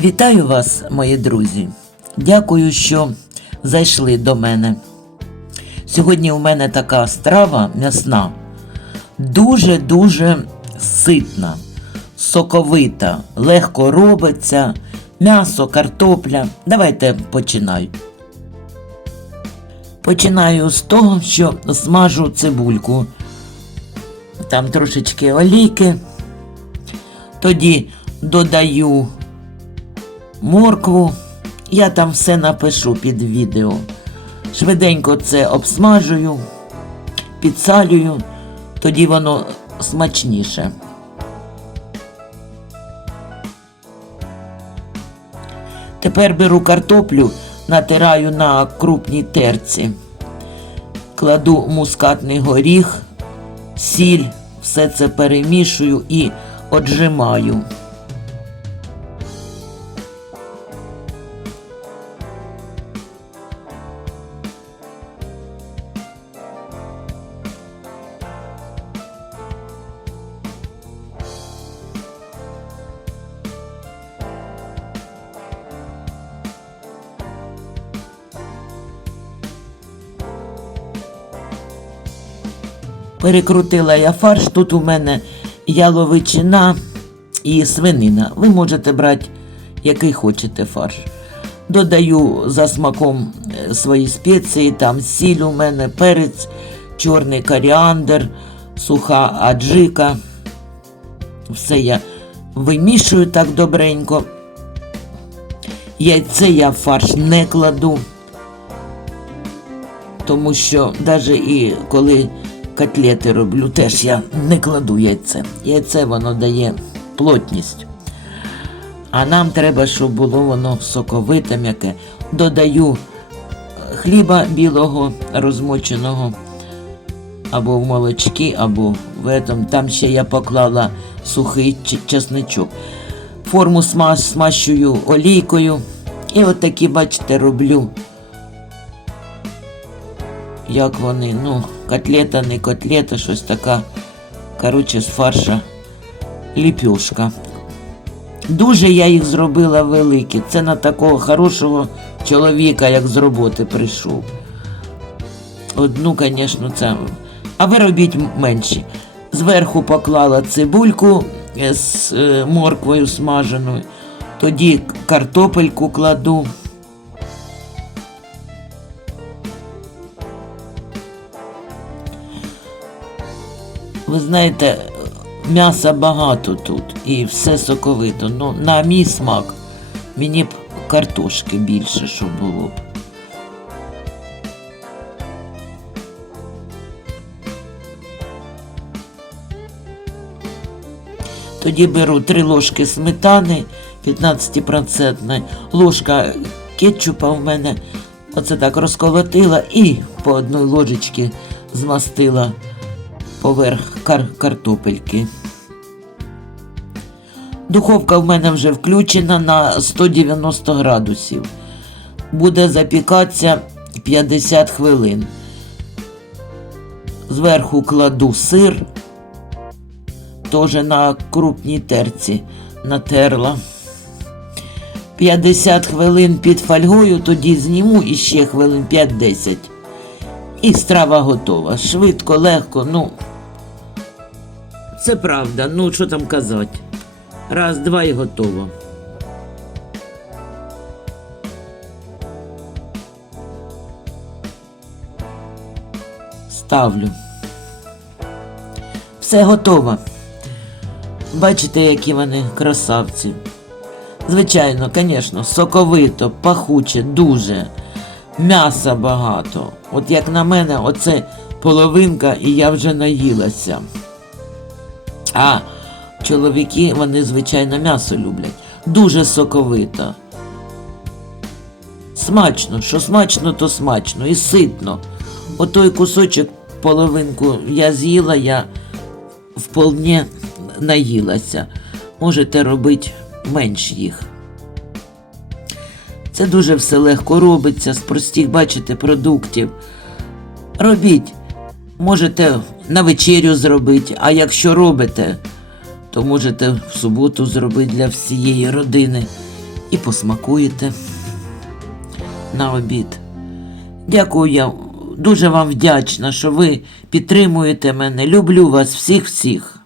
Вітаю вас, мої друзі. Дякую, що зайшли до мене. Сьогодні у мене така страва м'ясна, дуже-дуже ситна, соковита, легко робиться, м'ясо, картопля. Давайте починаю. Починаю з того, що смажу цибульку. Там трошечки олійки. Тоді додаю моркву. Я там все напишу під відео. Швиденько це обсмажую, підсалюю, тоді воно смачніше. Тепер беру картоплю, натираю на крупній терці, кладу мускатний горіх, сіль, все це перемішую і отжимаю. Перекрутила я фарш. Тут у мене яловичина і свинина. Ви можете брати який хочете фарш. Додаю за смаком е, свої спеції, там сіль у мене, перець, чорний коріандр, суха аджика. Все я вимішую так добренько. Яйце я в фарш не кладу тому що навіть і коли котлети роблю, теж я не кладу яйце. Яйце воно дає плотність. А нам треба, щоб було воно соковите, м'яке. Додаю е, хліба білого розмоченого або в молочки, або в этом. Там ще я поклала сухий чесничок. Форму сма- смащую олійкою. І от такі, бачите, роблю як вони, ну, котлета, не котлета, щось така, коротше, з фарша ліпюшка. Дуже я їх зробила великі. Це на такого хорошого чоловіка, як з роботи прийшов. Одну, звісно, це. А ви робіть менші. Зверху поклала цибульку е, з е, морквою смаженою, тоді картопельку кладу. Ви знаєте, м'яса багато тут і все соковито. Ну, на мій смак мені б картошки більше, щоб було б. Тоді беру 3 ложки сметани 15%, ложка кетчупа в мене. Оце так розколотила і по одній ложечці змастила поверх кар- картопельки. Духовка в мене вже включена на 190 градусів. Буде запікатися 50 хвилин. Зверху кладу сир, теж на крупній терці натерла. 50 хвилин під фольгою, тоді зніму і ще хвилин 5-10. І страва готова. Швидко, легко, ну. Це правда, ну що там казати. Раз, два і готово. Ставлю. Все готово. Бачите, які вони красавці. Звичайно, звісно, соковито, пахуче, дуже. М'яса багато. От як на мене, оце половинка, і я вже наїлася. А чоловіки, вони, звичайно, м'ясо люблять. Дуже соковито. Смачно, що смачно, то смачно і ситно. Отой кусочок, половинку я з'їла, я вполне наїлася. Можете робити менш їх. Це дуже все легко робиться з простих, бачите, продуктів. Робіть. Можете на вечерю зробити, а якщо робите, то можете в суботу зробити для всієї родини. і посмакуєте на обід. Дякую, я дуже вам вдячна, що ви підтримуєте мене. Люблю вас всіх всіх.